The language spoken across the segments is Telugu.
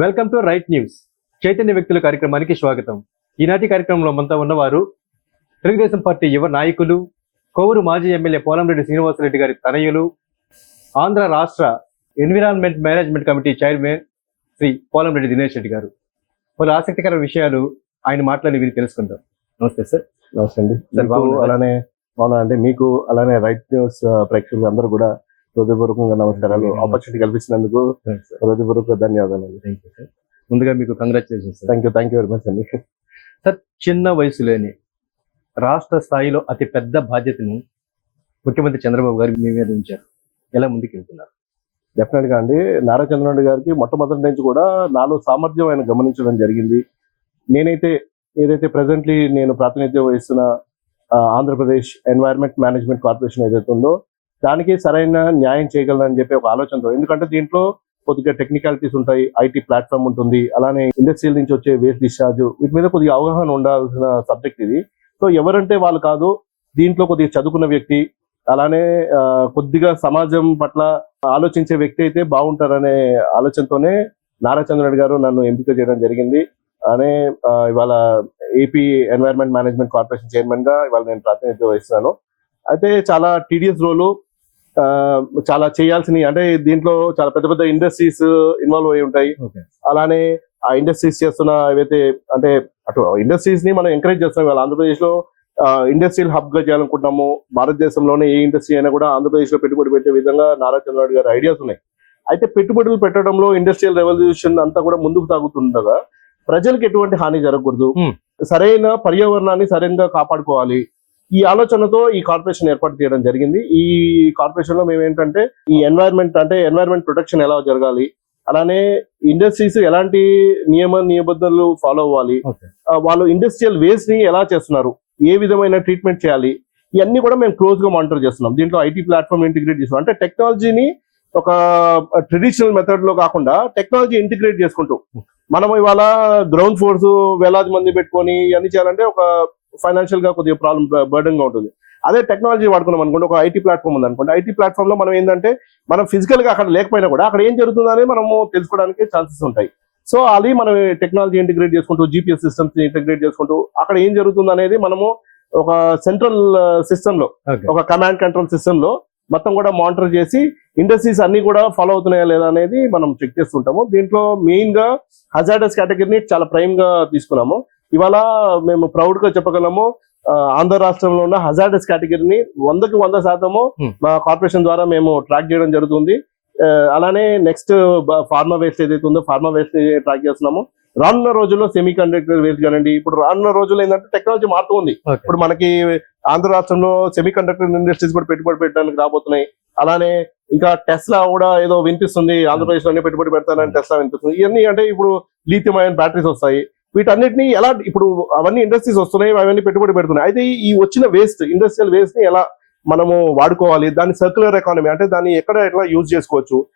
Welcome to right news. Chaitanya వ్యక్తుల కార్యక్రమానికి స్వాగతం. ఈనాటి కార్యక్రమంలో మనతో ఉన్నవారు తెలుగుదేశం పార్టీ యువ నాయకులు కోవూరు మాజీ ఎమ్మెల్యే పోలంరెడ్డి శ్రీనివాసరెడ్డి గారి తనయులు ఆంధ్ర రాష్ట్ర environment management committee chairman Shri Polamreddy Dinesh Reddy గారు. పలు ఆసక్తికర విషయాలు ఆయన మాటలని వీరికి తెలుసుకుందాం. నమస్తే సార్. నమస్తే అండి? అలానే బాగున్నా అంటే మీకు అలానే రైట్ న్యూస్ ప్రేక్షకులు అందరూ కూడా హృదయపూర్వకంగా నమస్కారాలు. ఆపర్చునిటీ కల్పించినందుకు హృదయపూర్వక ధన్యవాదాలు. ముందుగా మీకు congratulation sir thank you thank you very much అండి. సార్ చిన్న వయసులోనే రాష్ట్ర స్థాయిలో అతి పెద్ద బాధ్యతను ముఖ్యమంత్రి చంద్రబాబు గారు మీ మీద ఉంచారు. ఎలా ముందుకు వెళ్తున్నారు డెఫినెట్గా అండి. నారా చంద్రబాబు గారికి మొట్టమొదటి నుంచి కూడా నాలో సామర్థ్యం ఆయన గమనించడం జరిగింది. నేనైతే ఏదైతే ప్రెసెంట్లీ నేను ప్రాతినిధ్యం వహిస్తున్న ఆంధ్రప్రదేశ్ ఎన్వైరన్మెంట్ మేనేజ్మెంట్ కార్పొరేషన్ ఏదైతే ఉందో దానికి సరైన న్యాయం చేయగలనని చెప్పి ఒక ఆలోచనతో ఎందుకంటే దీంట్లో కొద్దిగా టెక్నికాలిటీస్ ఉంటాయి ఐటీ ప్లాట్ఫామ్ ఉంటుంది అలానే ఇండస్ట్రియల్ నుంచి వచ్చే వేస్ట్ డిశ్చార్జ్ వీటి మీద కొద్దిగా అవగాహన ఉండాల్సిన సబ్జెక్ట్ ఇది. సో ఎవరంటే వాళ్ళు కాదు దీంట్లో కొద్దిగా చదువుకున్న వ్యక్తి అలానే కొద్దిగా సమాజం పట్ల ఆలోచించే వ్యక్తి అయితే బాగుంటారనే ఆలోచనతోనే నారా చంద్రరెడ్డి గారు నన్ను ఎంపిక చేయడం జరిగింది. అనే ఇవాళ ఏపీ ఎన్వైర్న్మెంట్ మేనేజ్మెంట్ కార్పొరేషన్ చైర్మన్గా ఇవాళ నేను ప్రాతినిధ్యం వహిస్తున్నాను. అయితే చాలా టీడీఎస్ రోలు చాలా చేయాల్సినవి అంటే దీంట్లో చాలా పెద్ద పెద్ద ఇండస్ట్రీస్ ఇన్వాల్వ్ అయి ఉంటాయి. అలానే ఆ ఇండస్ట్రీస్ చేస్తున్న ఏవైతే అంటే అటు ఇండస్ట్రీస్ని మనం ఎంకరేజ్ చేస్తాం ఇవాళ ఆంధ్రప్రదేశ్లో ఇండస్ట్రియల్ హబ్గా చేయాలనుకుంటున్నాము. భారతదేశంలోనే ఏ ఇండస్ట్రీ అయినా కూడా ఆంధ్రప్రదేశ్లో పెట్టుబడి పెట్టే విధంగా నారా చంద్రబాబు గారి ఐడియాస్ ఉన్నాయి. అయితే పెట్టుబడులు పెట్టడంలో ఇండస్ట్రియల్ రెవల్యూషన్ అంతా కూడా ముందుకు సాగుతుండగా ప్రజలకు ఎటువంటి హాని జరగకూడదు. సరైన పర్యావరణాన్ని సరైనగా కాపాడుకోవాలి. ఈ ఆలోచనతో ఈ కార్పొరేషన్ ఏర్పాటు చేయడం జరిగింది. ఈ కార్పొరేషన్లో మేము ఏంటంటే ఈ ఎన్వైరన్మెంట్ అంటే ఎన్వైరన్మెంట్ ప్రొటెక్షన్ ఎలా జరగాలి అలానే ఇండస్ట్రీస్ ఎలాంటి నియమ నిబంధనలు ఫాలో అవ్వాలి వాళ్ళు ఇండస్ట్రియల్ వేస్ట్ని ఎలా చేస్తున్నారు ఏ విధమైన ట్రీట్మెంట్ చేయాలి ఇవన్నీ కూడా మేము క్లోజ్గా మానిటర్ చేస్తున్నాం. దీంట్లో ఐటీ ప్లాట్ఫామ్ ఇంటిగ్రేట్ చేస్తున్నాం. అంటే టెక్నాలజీని ఒక ట్రెడిషనల్ మెథడ్లో కాకుండా టెక్నాలజీ ఇంటిగ్రేట్ చేసుకుంటూ మనం ఇవాళ గ్రౌండ్ ఫోర్స్ వేలాది మంది పెట్టుకొని ఇవన్నీ చేయాలంటే ఒక ఫైనాన్షియల్గా కొద్దిగా ప్రాబ్లం బర్డన్గా ఉంటుంది. అదే టెక్నాలజీ వాడుకున్నాం అనుకోండి ఒక ఐటీ ప్లాట్ఫామ్ ఉంది అనుకోండి ఐటీ ప్లాట్ఫామ్లో మనం ఏంటంటే మనం ఫిజికల్గా అక్కడ లేకపోయినా కూడా అక్కడ ఏం జరుగుతుందని మనము తెలుసుకోవడానికి ఛాన్సెస్ ఉంటాయి. సో అది మనం టెక్నాలజీ ఇంటిగ్రేట్ చేసుకుంటూ జీపీఎస్ సిస్టమ్స్ ఇంటిగ్రేట్ చేసుకుంటూ అక్కడ ఏం జరుగుతుంది అనేది మనము ఒక సెంట్రల్ సిస్టమ్లో ఒక కమాండ్ కంట్రోల్ సిస్టమ్లో మొత్తం కూడా మానిటర్ చేసి ఇండస్ట్రీస్ అన్ని కూడా ఫాలో అవుతున్నాయా లేదా అనేది మనం చెక్ చేస్తుంటాము. దీంట్లో మెయిన్గా హజార్డస్ కేటగిరీని చాలా ప్రైమ్గా తీసుకున్నాము. ఇవాళ మేము ప్రౌడ్గా చెప్పగలము ఆంధ్ర రాష్ట్రంలో ఉన్న హజార్డస్ కేటగిరీని వందకి వంద శాతము Hmm. మా కార్పొరేషన్ ద్వారా మేము ట్రాక్ చేయడం జరుగుతుంది. అలానే నెక్స్ట్ ఫార్మా వేస్ట్ ఏదైతే ఉందో ఫార్మా వేస్ట్ ట్రాక్ చేస్తున్నాము. రానున్న రోజుల్లో సెమీ కండక్టర్ వేస్ట్ కానివ్వండి ఇప్పుడు రానున్న రోజుల్లో ఏంటంటే టెక్నాలజీ మారుతూ ఉంది. ఓకే ఇప్పుడు మనకి ఆంధ్ర రాష్ట్రంలో సెమీ కండక్టర్ ఇండస్ట్రీస్ కూడా పెట్టుబడి పెట్టడానికి రాబోతున్నాయి. అలానే ఇంకా టెస్లా కూడా ఏదో వినిపిస్తుంది ఆంధ్రప్రదేశ్లోనే పెట్టుబడి పెడతానని టెస్లా వినిపిస్తుంది. ఇవన్నీ అంటే ఇప్పుడు లీథియం అయన్ బ్యాటరీస్ వస్తాయి. వీటన్నిటిని ఎలా ఇప్పుడు అవన్నీ ఇండస్ట్రీస్ వస్తున్నాయి అవన్నీ పెట్టుబడి పెడుతున్నాయి. అయితే ఈ- వచ్చిన వేస్ట్ ఇండస్ట్రియల్ వేస్ట్ని ఎలా మనము వాడుకోవాలి? దాన్ని సర్క్యులర్ ఎకానమీ అంటే దాన్ని ఎక్కడ ఎట్లా యూజ్ చేసుకోవచ్చు?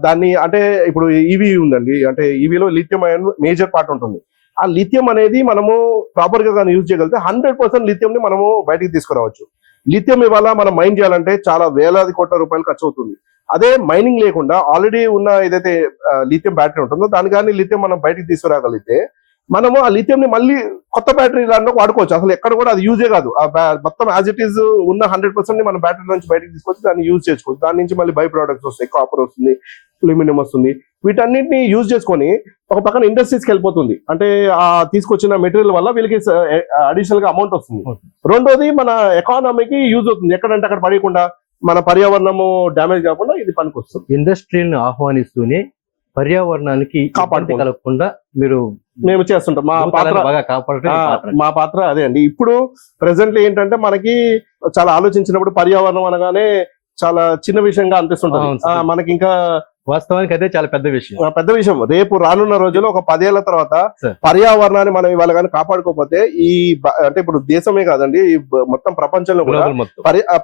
దాన్ని అంటే ఇప్పుడు ఈవీ ఉందండి అంటే ఈవీలో లిథియం అయన్ మేజర్ పార్ట్ ఉంటుంది. ఆ లిథియం అనేది మనము ప్రాపర్గా దాన్ని యూజ్ చేయగలిగితే హండ్రెడ్ పర్సెంట్ లిథియం ని మనము బయటికి తీసుకురావచ్చు. లిథియం ఇవాళ మనం మైన్ చేయాలంటే చాలా వేలాది కోట్ల రూపాయలు ఖర్చు అవుతుంది. అదే మైనింగ్ లేకుండా ఆల్రెడీ ఉన్న ఏదైతే లిథియం బ్యాటరీ ఉంటుందో దాని కానీ లిథియం మనం బయటికి తీసుకురాగలిగితే మనము ఆ లిథియం ని మళ్ళీ కొత్త బ్యాటరీ దాంట్లో వాడుకోవచ్చు. అసలు ఎక్కడ కూడా అది యూజే కాదు. ఆ మొత్తం యాజ్ ఇట్ ఈస్ ఉన్న హండ్రెడ్ పర్సెంట్ని మనం బ్యాటరీ నుంచి బయటకు తీసుకొచ్చి దాన్ని యూజ్ చేసుకోవచ్చు. దాని నుంచి మళ్ళీ బై ప్రొడక్ట్స్ వస్తాయి. కాపర్ వస్తుంది అల్యూమినియం వస్తుంది. వీటన్నిటిని యూజ్ చేసుకొని ఒక పక్కన ఇండస్ట్రీస్కి వెళ్ళిపోతుంది. అంటే ఆ తీసుకొచ్చిన మెటీరియల్ వల్ల వీళ్ళకి అడిషనల్గా అమౌంట్ వస్తుంది. రెండోది మన ఎకానమీకి యూజ్ అవుతుంది. ఎక్కడంటే అక్కడ పడకుండా మన పర్యావరణము డ్యామేజ్ కాకుండా ఇది పనికొస్తుంది. ఇండస్ట్రీని ఆహ్వానిస్తూనే పర్యావరణానికి కాపాడుకోవాలి. కలగకుండా మీరు మేము చేస్తుంటాం మా పాత్ర బాగా కాపాడటం ఆ, మీ పాత్ర. అదే అండి ఇప్పుడు ప్రెసెంట్లీ ఏంటంటే మనకి చాలా ఆలోచించినప్పుడు పర్యావరణం అనగానే చాలా చిన్న విషయంగా అనిపిస్తుంటది మనకి ఇంకా వాస్తవానికి అదే చాలా పెద్ద విషయం పెద్ద విషయం రేపు రానున్న రోజుల్లో ఒక పదేళ్ళ తర్వాత. పర్యావరణాన్ని మనం ఇవాళ కానీ కాపాడుకోకపోతే ఈ అంటే ఇప్పుడు దేశమే కాదండి ఈ మొత్తం ప్రపంచంలో కూడా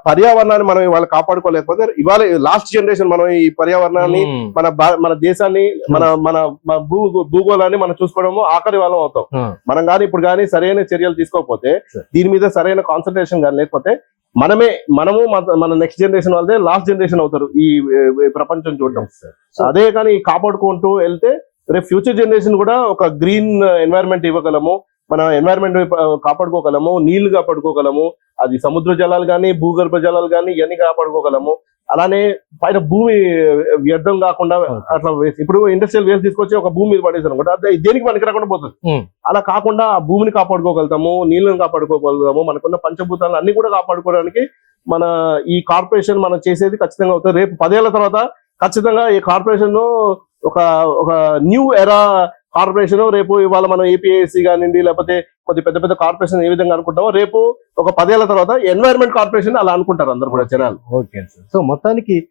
పర్యావరణాన్ని మనం ఇవాళ కాపాడుకోలేకపోతే ఇవాళ లాస్ట్ జనరేషన్ మనం ఈ పర్యావరణాన్ని. మన మన దేశాన్ని మన మన భూ భూగోళాన్ని మనం చూసుకోవడము ఆఖరి వాళ్ళం అవుతాం మనం కానీ ఇప్పుడు కానీ సరైన చర్యలు తీసుకోకపోతే. దీని మీద సరైన కాన్సన్ట్రేషన్ కానీ లేకపోతే మనమే మనము మన- నెక్స్ట్ జనరేషన్ వాళ్ళదే లాస్ట్ జనరేషన్ అవుతారు ఈ ప్రపంచం. So- అదే కానీ కాపాడుకుంటూ వెళ్తే రేపు ఫ్యూచర్ జనరేషన్ కూడా ఒక గ్రీన్ ఎన్వైరన్మెంట్ ఇవ్వగలము మన ఎన్వైరన్మెంట్ కాపాడుకోగలము నీళ్ళు కాపాడుకోగలము అది సముద్ర జలాలు కానీ భూగర్భ జలాలు కానీ ఇవన్నీ కాపాడుకోగలము అలానే పైన భూమి వ్యర్థం కాకుండా అట్లా వేసి ఇప్పుడు ఇండస్ట్రియల్ వేస్ట్ తీసుకొచ్చి ఒక భూమి మీద పడేసాను కూడా అది దేనికి పనికి రాకుండా పోతుంది. అలా కాకుండా ఆ భూమిని కాపాడుకోగలుగుతాము నీళ్ళని కాపాడుకోగలుగుతాము మనకున్న పంచభూతాలను అన్ని కూడా కాపాడుకోవడానికి మన ఈ కార్పొరేషన్ మనం చేసేది ఖచ్చితంగా అవుతుంది. రేపు పదేళ్ళ తర్వాత ఖచ్చితంగా ఈ కార్పొరేషన్ ఒక ఒక న్యూ ఎరా కార్పొరేషన్ రేపు ఇవాళ మనం ఏపీఐసి కానివ్వండి లేకపోతే కొద్ది పెద్ద పెద్ద కార్పొరేషన్ ఏ విధంగా అనుకుంటామో రేపు ఒక పదేళ్ళ తర్వాత ఎన్వైరన్మెంట్ కార్పొరేషన్ అలా అనుకుంటారు అందరు కూడా జనాలు. Okay sir. సో మొత్తానికి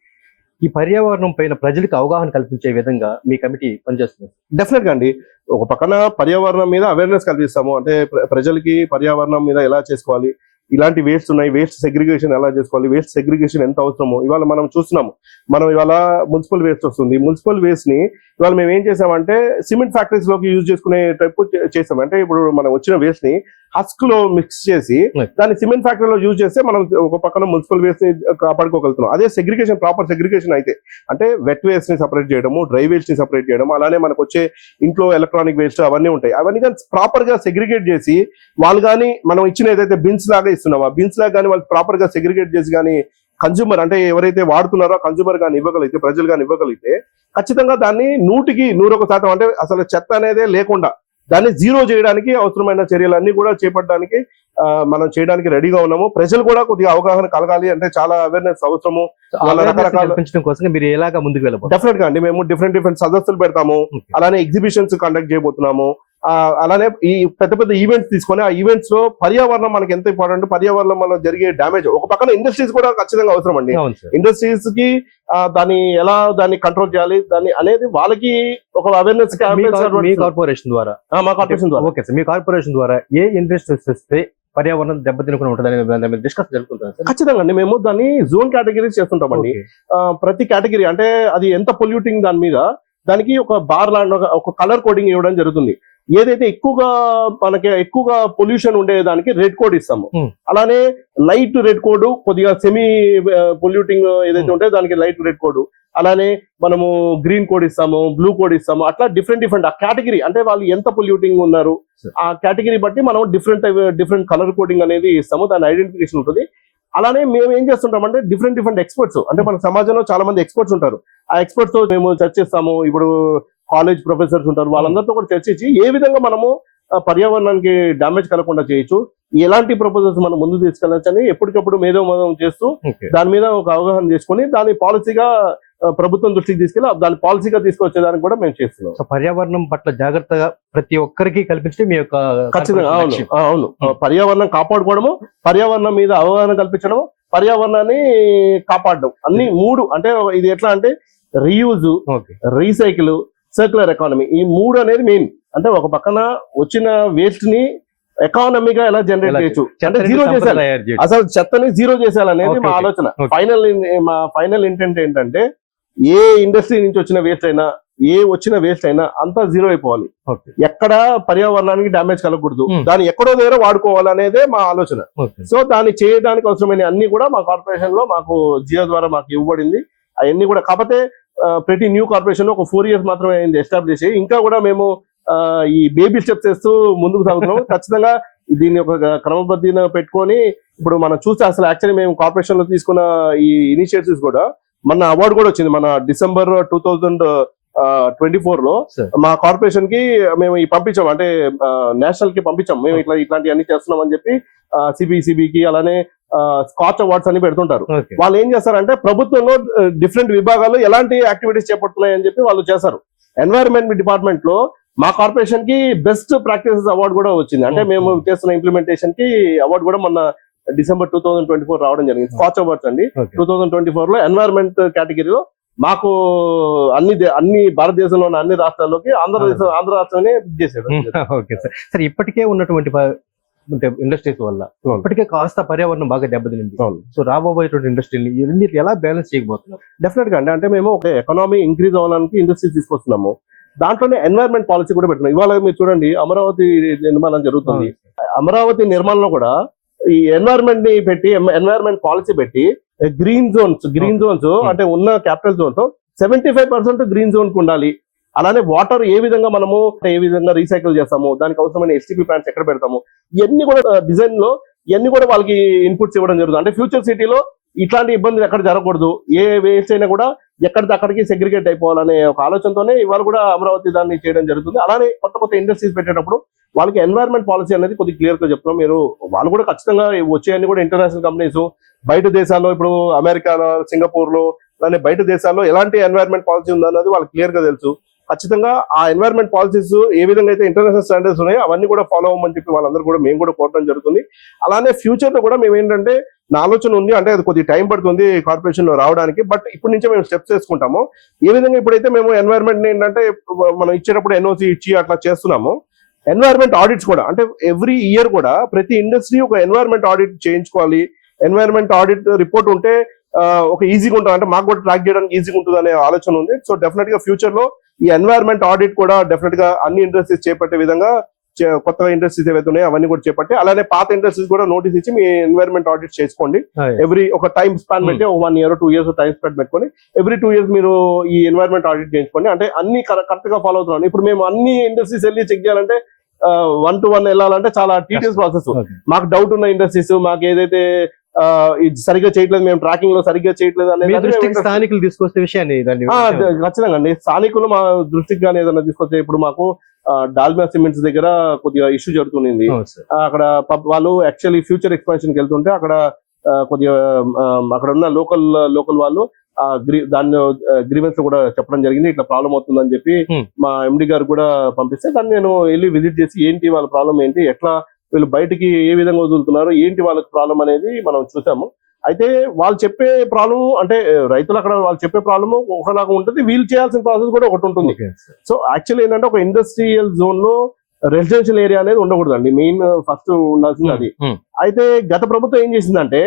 ఈ పర్యావరణం పైన ప్రజలకు అవగాహన కల్పించే విధంగా మీ కమిటీ పనిచేస్తుంది. డెఫినెట్గా అండి. ఒక పక్కన పర్యావరణం మీద అవేర్నెస్ కల్పిస్తాము. అంటే ప్ర- ప్రజలకి పర్యావరణం మీద ఎలా చేసుకోవాలి? ఇలాంటి వేస్ట్ ఉన్నాయి వేస్ట్ సెగ్రిగేషన్ ఎలా చేసుకోవాలి వేస్ట్ సెగ్రిగేషన్ ఎంత అవసరమో. ఇవాళ మనం చూస్తున్నాము. మనం ఇవాళ మున్సిపల్ వేస్ట్ వస్తుంది. మున్సిపల్ వేస్ట్ని ఇవాళ మేము ఏం చేసామంటే సిమెంట్ ఫ్యాక్టరీస్లోకి యూజ్ చేసుకునే టైప్ చేసాం అంటే ఇప్పుడు మనం వచ్చిన వేస్ట్ని హస్క్లో మిక్స్ చేసి. దాన్ని సిమెంట్ ఫ్యాక్టరీలో యూజ్ చేస్తే మనం ఒక పక్కన మున్సిపల్ వేస్ట్ని కాపాడుకోగలుగుతున్నాం. అదే సెగ్రిగేషన్ ప్రాపర్ సెగ్రిగేషన్ అయితే. అంటే వెట్ వేస్ట్ని సపరేట్ చేయడము డ్రై వేస్ట్ని సపరేట్ చేయడం అలానే మనకు వచ్చే ఇంట్లో ఎలక్ట్రానిక్ వేస్ట్ అవన్నీ ఉంటాయి. అవన్నీ కానీ ప్రాపర్గా సెగ్రిగేట్ చేసి వాళ్ళు కానీ మనం ఇచ్చిన ఏదైతే బిన్స్ లాగా ఇస్తున్నామో ఆ బిన్స్ లాగా కానీ వాళ్ళు ప్రాపర్గా సెగ్రిగేట్ చేసి కానీ కన్జ్యూమర్ అంటే ఎవరైతే వాడుతున్నారో కన్జ్యూమర్ కానీ ఇవ్వగలిగితే ప్రజలు కానీ ఇవ్వగలిగితే ఖచ్చితంగా దాన్ని నూటికి నూరొక శాతం అంటే అసలు చెత్త అనేదే లేకుండా దాన్ని జీరో చేయడానికి అవసరమైన చర్యలన్నీ కూడా చేపట్టడానికి మనం చేయడానికి రెడీగా ఉన్నాము. ప్రజలు కూడా కొద్దిగా అవగాహన కలగాలి అంటే చాలా అవేర్నెస్ అవసరము. కల్పించడం కోసం మీరు ఎలాగా ముందుకు వెళ్ళబోతున్నారు? డెఫినెట్గా అండి. మేము డిఫరెంట్ డిఫరెంట్ సదస్సులు పెడతాము. అలానే ఎగ్జిబిషన్స్ కండక్ట్ చేయబోతున్నాము. అలానే ఈ పెద్ద పెద్ద ఈవెంట్స్ తీసుకొని ఆ ఈవెంట్స్లో పర్యావరణం మనకి ఎంత ఇంపార్టెంట్ పర్యావరణం వల్ల జరిగే డ్యామేజ్ ఒక పక్కన ఇండస్ట్రీస్ కూడా ఖచ్చితంగా అవసరం అండి. ఇండస్ట్రీస్కి దాన్ని ఎలా దాన్ని కంట్రోల్ చేయాలి? దాన్ని అనేది వాళ్ళకి ఒక అవేర్నెస్ మీ కార్పొరేషన్ ద్వారా. మా కార్పొరేషన్ ద్వారా. ఓకే సార్ మీ కార్పొరేషన్ ద్వారా ఏ ఇండస్ట్రీస్ వస్తే పర్యావరణం దెబ్బతినకుండా ఉంటుంది డిస్కస్ జరుగుతుంటారు సార్. ఖచ్చితంగా అండి. మేము దాన్ని జోన్ కేటగిరీస్ చేస్తుంటామండి. ప్రతి కేటగిరీ అంటే అది ఎంత పొల్యూటింగ్ దాని మీద దానికి ఒక బార్ లాంటి ఒక కలర్ కోడింగ్ ఇవ్వడం జరుగుతుంది. ఏదైతే ఎక్కువగా మనకి ఎక్కువగా పొల్యూషన్ ఉండే దానికి రెడ్ కోడ్ ఇస్తాము. అలానే లైట్ రెడ్ కోడ్ కొద్దిగా సెమీ పొల్యూటింగ్ ఏదైతే. ఉంటే దానికి లైట్ రెడ్ కోడ్ అలానే మనము గ్రీన్ కోడ్ ఇస్తాము బ్లూ కోడ్ ఇస్తాము అట్లా డిఫరెంట్ డిఫరెంట్ ఆ కేటగిరీ అంటే వాళ్ళు ఎంత పొల్యూటింగ్ ఉన్నారు. ఆ కేటగిరీ బట్టి మనం డిఫరెంట్ డిఫరెంట్ కలర్ కోడింగ్ అనేది ఇస్తాము దాని ఐడెంటిఫికేషన్ ఉంటుంది అలానే మేము ఏం చేస్తుంటామంటే డిఫరెంట్ డిఫరెంట్ ఎక్స్పర్ట్స్ అంటే మన సమాజంలో చాలా మంది ఎక్స్పర్ట్స్ ఉంటారు ఆ ఎక్స్పర్ట్స్తో మేము చర్చిస్తాము ఇప్పుడు కాలేజ్ ప్రొఫెసర్స్ ఉంటారు. వాళ్ళందరితో కూడా చర్చించి ఏ విధంగా మనము పర్యావరణానికి డామేజ్ కలగకుండా చేయొచ్చు ఎలాంటి ప్రపోజల్స్ మనం ముందు తీసుకెళ్ళచ్చు అని ఎప్పటికప్పుడు మేధో మదం చేస్తూ దాని మీద ఒక అవగాహన చేసుకొని దాని పాలసీగా ప్రభుత్వం దృష్టికి తీసుకెళ్ళి దాని పాలసీగా తీసుకొచ్చేదానికి కూడా మేము చేస్తున్నాం. సో పర్యావరణం పట్ల జాగ్రత్తగా ప్రతి ఒక్కరికి కల్పించడం మీ యొక్క ఖచ్చితంగా అవును అవును. పర్యావరణం కాపాడుకోవడము పర్యావరణం మీద అవగాహన కల్పించడము పర్యావరణాన్ని కాపాడడం. అన్ని మూడు అంటే ఇది ఎట్లా అంటే రీయూజ్ రీసైకిల్ సర్క్యులర్ ఎకానమీ ఈ మూడు అనేది మెయిన్ అంటే ఒక పక్కన వచ్చిన వేస్ట్ని ఎకానమీగా ఎలా జనరేట్ చేయొచ్చు? అంటే జీరో చేసేయాలి. అసలు చెత్తని జీరో చేసేయాలనేది మా. ఆలోచన. ఫైనల్ మా ఫైనల్ ఇంటెంట్ ఏంటంటే ఏ ఇండస్ట్రీ నుంచి వచ్చిన వేస్ట్ అయినా ఏ వచ్చిన వేస్ట్ అయినా అంతా జీరో అయిపోవాలి. ఎక్కడ పర్యావరణానికి డ్యామేజ్ కలగకూడదు. Hmm. దాన్ని ఎక్కడో దగ్గర వాడుకోవాలనేదే మా ఆలోచన. సో దాన్ని చేయడానికి అవసరమైన అన్ని కూడా మా కార్పొరేషన్లో మాకు జియో ద్వారా మాకు ఇవ్వబడింది. అవన్నీ కూడా కాకపోతే ప్రతి న్యూ కార్పొరేషన్ ఒక ఫోర్ ఇయర్స్ మాత్రమే అయింది ఎస్టాబ్లిష్ అయ్యి ఇంకా కూడా మేము ఈ బేబీ స్టెప్స్ వేస్తూ ముందుకు సాగుతున్నాం ఖచ్చితంగా దీన్ని ఒక క్రమబద్ధీన పెట్టుకొని ఇప్పుడు మనం చూస్తే అసలు యాక్చువల్లీ మేము కార్పొరేషన్లో తీసుకున్న ఈ ఇనిషియేటివ్స్ కూడా మన అవార్డు కూడా వచ్చింది. మన డిసెంబర్ టూ థౌజండ్ ట్వంటీ ఫోర్లో. మా కార్పొరేషన్కి మేము పంపించాం. అంటే నేషనల్కి పంపించాం. మేము ఇట్లా ఇట్లాంటివన్నీ చేస్తున్నాం అని చెప్పి సిబిసిబికి అలానే స్కాచ్ అవార్డ్స్ అని పెడుతుంటారు. వాళ్ళు ఏం చేస్తారంటే ప్రభుత్వంలో డిఫరెంట్ విభాగాల్లో ఎలాంటి యాక్టివిటీస్ చేపడుతున్నాయి అని చెప్పి వాళ్ళు చేశారు ఎన్వైరన్మెంట్ డిపార్ట్మెంట్లో మా కార్పొరేషన్కి బెస్ట్ ప్రాక్టీసెస్ అవార్డు కూడా వచ్చింది. అంటే మేము చేస్తున్న ఇంప్లిమెంటేషన్కి అవార్డు కూడా మొన్న December two thousand twenty four రావడం జరిగింది. స్కాచ్ అవార్డ్స్ అండి. టూ థౌసండ్ ట్వంటీ ఫోర్లో ఎన్వైరన్మెంట్ కేటగిరీలో మాకు అన్ని అన్ని భారతదేశంలో అన్ని రాష్ట్రాల్లోకి ఆంధ్రదేశం ఆంధ్ర రాష్ట్రాన్ని పిక్ చేశారు ఓకే సార్. సార్ ఇప్పటికే ఉన్నటువంటి అంటే ఇండస్ట్రీస్ వల్ల. ఇప్పటికే కాస్త పర్యావరణం బాగా దెబ్బతినింది. అవును. సో రాబోయేటువంటి ఇండస్ట్రీని రెండింటిని ఎలా బ్యాలెన్స్ చేయకపోతున్నారు డెఫినెట్గా అండి. అంటే మేము ఒక ఎకనామీ ఇంక్రీజ్ అవ్వడానికి ఇండస్ట్రీస్ తీసుకొస్తున్నాము. దాంట్లోనే ఎన్వైరన్మెంట్ పాలసీ కూడా పెట్టినాం ఇవాళ మీరు చూడండి అమరావతి నిర్మాణం జరుగుతుంది. అమరావతి నిర్మాణంలో కూడా ఈ ఎన్వైరన్మెంట్ని పెట్టి ఎన్వైరన్మెంట్ పాలసీ పెట్టి గ్రీన్ జోన్స్ గ్రీన్ జోన్స్. అంటే ఉన్న క్యాపిటల్ జోన్తో సెవెంటీ ఫైవ్ పర్సెంట్ గ్రీన్ జోన్కు ఉండాలి. అలానే వాటర్ ఏ విధంగా మనము ఏ విధంగా రీసైకిల్ చేస్తాము దానికి అవసరమైన ఎస్టీపీ ప్లాంట్స్ ఎక్కడ పెడతాము ఇవన్నీ కూడా డిజైన్లో ఇవన్నీ కూడా వాళ్ళకి ఇన్పుట్స్ ఇవ్వడం జరుగుతుంది. అంటే ఫ్యూచర్ సిటీలో ఇట్లాంటి ఇబ్బందులు ఎక్కడ జరగకూడదు. ఏ వేస్ట్ అయినా కూడా ఎక్కడిది అక్కడికి సెగ్రిగేట్ అయిపోవాలనే ఒక ఆలోచనతోనే ఇవాళ కూడా అమరావతి దాన్ని చేయడం జరుగుతుంది. అలానే కొత్త కొత్త ఇండస్ట్రీస్ పెట్టేటప్పుడు వాళ్ళకి ఎన్వైర్న్మెంట్ పాలసీ అనేది కొద్దిగా క్లియర్గా చెప్తున్నాం. మీరు వాళ్ళు కూడా ఖచ్చితంగా వచ్చేయన్ని కూడా ఇంటర్నేషనల్ కంపెనీస్ బయట దేశాల్లో ఇప్పుడు అమెరికాలో సింగపూర్లో అలానే బయట దేశాల్లో ఎలాంటి ఎన్వైర్న్మెంట్ పాలసీ ఉందన్నది వాళ్ళకి క్లియర్గా తెలుసు. ఖచ్చితంగా ఆ ఎన్వైర్న్మెంట్ పాలసీస్ ఏ విధంగా అయితే ఇంటర్నేషనల్ స్టాండర్డ్స్ ఉన్నాయో అవన్నీ కూడా ఫాలో అవ్వమని చెప్పి వాళ్ళందరూ కూడా మేము కూడా కోరడం జరుగుతుంది. అలానే ఫ్యూచర్లో కూడా మేము ఏంటంటే నా ఆలోచన ఉంది అంటే అది కొద్దిగా టైం పడుతుంది కార్పొరేషన్లో రావడానికి బట్ ఇప్పటి నుంచే మేము స్టెప్స్ వేసుకుంటాము. ఏ విధంగా ఇప్పుడైతే మేము ఎన్వైరన్మెంట్ ఏంటంటే మనం ఇచ్చేటప్పుడు ఎన్ఓసి ఇచ్చి అట్లా చేస్తున్నాము. ఎన్వైర్న్మెంట్ ఆడిట్స్ కూడా అంటే ఎవ్రీ ఇయర్ కూడా ప్రతి ఇండస్ట్రీ ఒక ఎన్వైర్న్మెంట్ ఆడిట్ చేయించుకోవాలి. ఎన్వైర్న్మెంట్ ఆడిట్ రిపోర్ట్ ఉంటే ఒక ఈజీగా ఉంటుంది. అంటే మాకు కూడా ట్రాక్ చేయడానికి ఈజీగా ఉంటుంది అనే ఆలోచన ఉంది. సో డెఫినెట్గా ఫ్యూచర్లో ఈ ఎన్వైర్న్మెంట్ ఆడిట్ కూడా డెఫినెట్గా అన్ని ఇండస్ట్రీస్ చేపట్టే విధంగా కొత్తగా ఇండస్ట్రీస్ ఏవైతే ఉన్నాయో అవన్నీ కూడా చేపట్టి అలానే పాత ఇండస్ట్రీస్ కూడా నోటీస్ ఇచ్చి మీ ఎన్వైరన్మెంట్ ఆడిట్ చేసుకోండి. ఎవ్రీ ఒక టైం స్పాన్ పెట్టి ఒక one year two years time span పెట్టుకొని ఎవ్రీ టూ ఇయర్స్ మీరు ఈ ఎన్వైరన్మెంట్ ఆడిట్ చేయించుకోండి. అంటే అన్ని కరెక్ట్గా ఫాలో అవుతున్నాను ఇప్పుడు మేము అన్ని ఇండస్ట్రీస్ వెళ్ళి చెక్ చేయాలంటే వన్ టు వన్ వెళ్ళాలంటే చాలా టీటీఎస్ ప్రాసెస్. మాకు డౌట్ ఉన్న ఇండస్ట్రీస్ మాకు ఏదైతే ఇది సరిగ్గా చేయట్లేదు మేము ట్రాకింగ్లో సరిగ్గా చేయట్లేదు అనేది స్థానికులు తీసుకొస్తే విషయాన్ని ఖచ్చితంగా అండి స్థానికులు మా దృష్టికి కానీ ఏదైనా తీసుకొస్తే ఇప్పుడు మాకు డాల్మియా సిమెంట్స్ దగ్గర కొద్దిగా ఇష్యూ జరుగుతుంది. అక్కడ వాళ్ళు యాక్చువల్లీ ఫ్యూచర్ ఎక్స్పాన్షన్కి వెళ్తుంటే అక్కడ కొద్దిగా అక్కడ ఉన్న లోకల్ లోకల్ వాళ్ళు దాన్ని గ్రీవెన్స్ కూడా చెప్పడం జరిగింది ఇట్లా ప్రాబ్లం అవుతుందని చెప్పి. మా ఎండి గారు కూడా పంపిస్తే దాన్ని నేను వెళ్ళి విజిట్ చేసి ఏంటి వాళ్ళ ప్రాబ్లం ఏంటి ఎట్లా వీళ్ళు బయటికి ఏ విధంగా వదులుతున్నారు ఏంటి వాళ్ళకి ప్రాబ్లం అనేది మనం చూసాము. అయితే వాళ్ళు చెప్పే ప్రాబ్లం అంటే రైతులు అక్కడ వాళ్ళు చెప్పే ప్రాబ్లమ్ ఒకలాగా ఉంటుంది వీళ్ళు చేయాల్సిన ప్రాసెస్ కూడా ఒకటి ఉంటుంది. సో యాక్చువల్ ఏంటంటే ఒక ఇండస్ట్రియల్ జోన్లో రెసిడెన్షియల్ ఏరియా అనేది ఉండకూడదు అండి మెయిన్ ఫస్ట్ ఉండాల్సింది అది. అయితే గత ప్రభుత్వం ఏం చేసిందంటే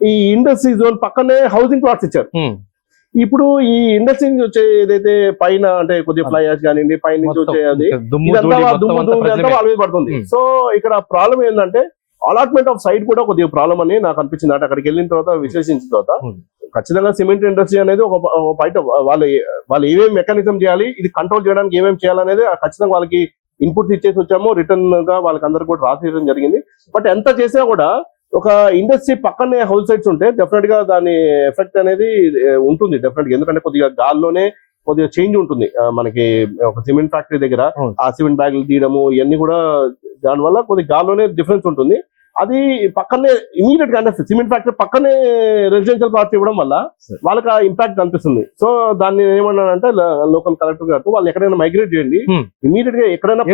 ఈ ఇండస్ట్రీ జోన్ పక్కనే హౌసింగ్ ప్లాట్స్ ఇచ్చారు. ఇప్పుడు ఈ ఇండస్ట్రీ నుంచి వచ్చే ఏదైతే పైన అంటే కొద్దిగా ఫ్లై యాష్ కానివ్వండి పైన నుంచి వచ్చే అది ఇదంతా దుమ్ము అంతా. వాళ్ళ మీద పడుతుంది. సో ఇక్కడ ప్రాబ్లం ఏంటంటే అలాట్మెంట్ ఆఫ్ సైట్ కూడా కొద్దిగా ప్రాబ్లం అని నాకు అనిపించింది అంటే అక్కడికి వెళ్ళిన తర్వాత విశ్లేషించిన తర్వాత. ఖచ్చితంగా సిమెంట్ ఇండస్ట్రీ అనేది ఒక బయట వాళ్ళు వాళ్ళు ఏమేమి మెకానిజం చేయాలి ఇది కంట్రోల్ చేయడానికి ఏమేమి చేయాలనేది ఖచ్చితంగా వాళ్ళకి ఇన్పుట్స్ ఇచ్చేసి వచ్చాము రిటర్న్గా వాళ్ళకి అందరు కూడా రాసి ఇవ్వడం జరిగింది బట్ ఎంత చేసినా కూడా ఒక ఇండస్ట్రీ పక్కనే హౌస్ సైట్స్ ఉంటే డెఫినెట్గా దాని ఎఫెక్ట్ అనేది ఉంటుంది డెఫినెట్గా. ఎందుకంటే కొద్దిగా గాల్లోనే కొద్దిగా చేంజ్ ఉంటుంది. మనకి ఒక సిమెంట్ ఫ్యాక్టరీ దగ్గర. ఆ సిమెంట్ బ్యాగులు తీయడము ఇవన్నీ కూడా దానివల్ల కొద్దిగా గాల్లోనే డిఫరెన్స్ ఉంటుంది. అది పక్కనే ఇమీడియట్గా అంటే సిమెంట్ ఫ్యాక్టరీ పక్కనే రెసిడెన్షియల్ ప్లాట్స్ ఇవ్వడం వల్ల. వాళ్ళకి ఆ ఇంపాక్ట్ అనిపిస్తుంది సో దాన్ని ఏమన్నానంటే లోకల్ కలెక్టర్ గారు వాళ్ళు ఎక్కడైనా మైగ్రేట్ చేయండి. Hmm. ఇమీడియట్గా ఎక్కడైనా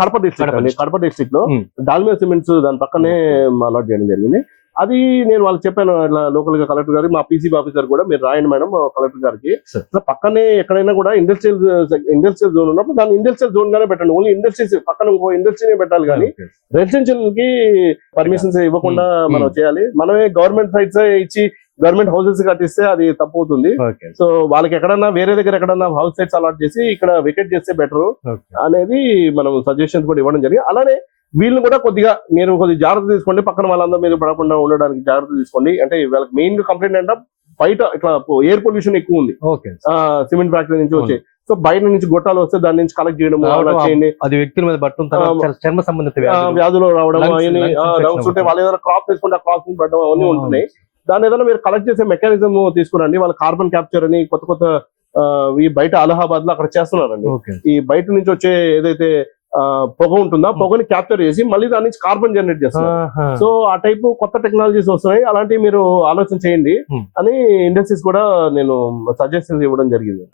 కడప డిస్ట్రిక్ట్ కడప డిస్ట్రిక్ట్లో Hmm. డాల్మియా సిమెంట్స్ దాని పక్కనే అలాట్ చేయడం జరిగింది. అది నేను వాళ్ళకి చెప్పాను ఇట్లా లోకల్గా కలెక్టర్ గారికి మా పీసీ ఆఫీసర్ కూడా మీరు రాయండి మేడం కలెక్టర్ గారికి. పక్కనే ఎక్కడైనా కూడా ఇండస్ట్రియల్ ఇండస్ట్రియల్ జోన్ ఉన్నప్పుడు దాన్ని ఇండస్ట్రియల్ జోన్ గానే పెట్టండి. ఓన్లీ ఇండస్ట్రీస్ పక్కన ఇంకో ఇండస్ట్రీనే పెట్టాలి కానీ. రెసిడెన్షియల్కి పర్మిషన్స్ ఇవ్వకుండా Hmm. మనం చేయాలి. మనమే గవర్నమెంట్ సైట్స్ ఇచ్చి గవర్నమెంట్ హౌసెస్ కట్టిస్తే అది తప్పు అవుతుంది సో వాళ్ళకి ఎక్కడన్నా వేరే దగ్గర ఎక్కడన్నా హౌస్ సైట్స్ అలాట్ చేసి ఇక్కడ వికెట్ చేస్తే బెటర్ అనేది మనం సజెషన్స్ కూడా ఇవ్వడం జరిగింది. అలానే వీళ్ళు కూడా కొద్దిగా మీరు కొద్దిగా జాగ్రత్త తీసుకోండి. పక్కన వాళ్ళందరూ మీద పడకుండా ఉండడానికి జాగ్రత్త తీసుకోండి. అంటే వీళ్ళకి మెయిన్ కంప్లైంట్ అంటే బయట ఇట్లా ఎయిర్ పొల్యూషన్ ఎక్కువ ఉంది. సిమెంట్ ఫ్యాక్టరీ నుంచి వచ్చే. సో బయట నుంచి గొట్టాలు వస్తే దాని నుంచి కలెక్ట్ చేయడం అలా చేయండి. అది వ్యక్తుల మీద పట్టడం చర్మ- సంబంధిత వ్యాధులు. రావడం అవన్నీ లంగ్స్ ఉంటే. వాళ్ళు ఏదైనా క్రాప్ తీసుకుంటే ఆ క్రాప్ పడడం అవన్నీ ఉంటున్నాయి. దాని ఏదైనా మీరు కలెక్ట్ చేసే మెకానిజం తీసుకురండి. వాళ్ళ కార్బన్ క్యాప్చర్ అని కొత్త కొత్త ఈ బయట అలహాబాద్లో అక్కడ చేస్తున్నారండి. ఈ బయట నుంచి వచ్చే ఏదైతే పొగ ఉంటుందో? ఆ పొగని క్యాప్చర్ చేసి మళ్ళీ దాని నుంచి కార్బన్ జనరేట్ చేస్తున్నారు. ఆహా. సో ఆ టైప్ కొత్త టెక్నాలజీస్ వస్తున్నాయి. అలాంటివి మీరు ఆలోచన చేయండి. అని ఇండస్ట్రీస్ కూడా నేను సజెషన్స్ ఇవ్వడం జరిగింది.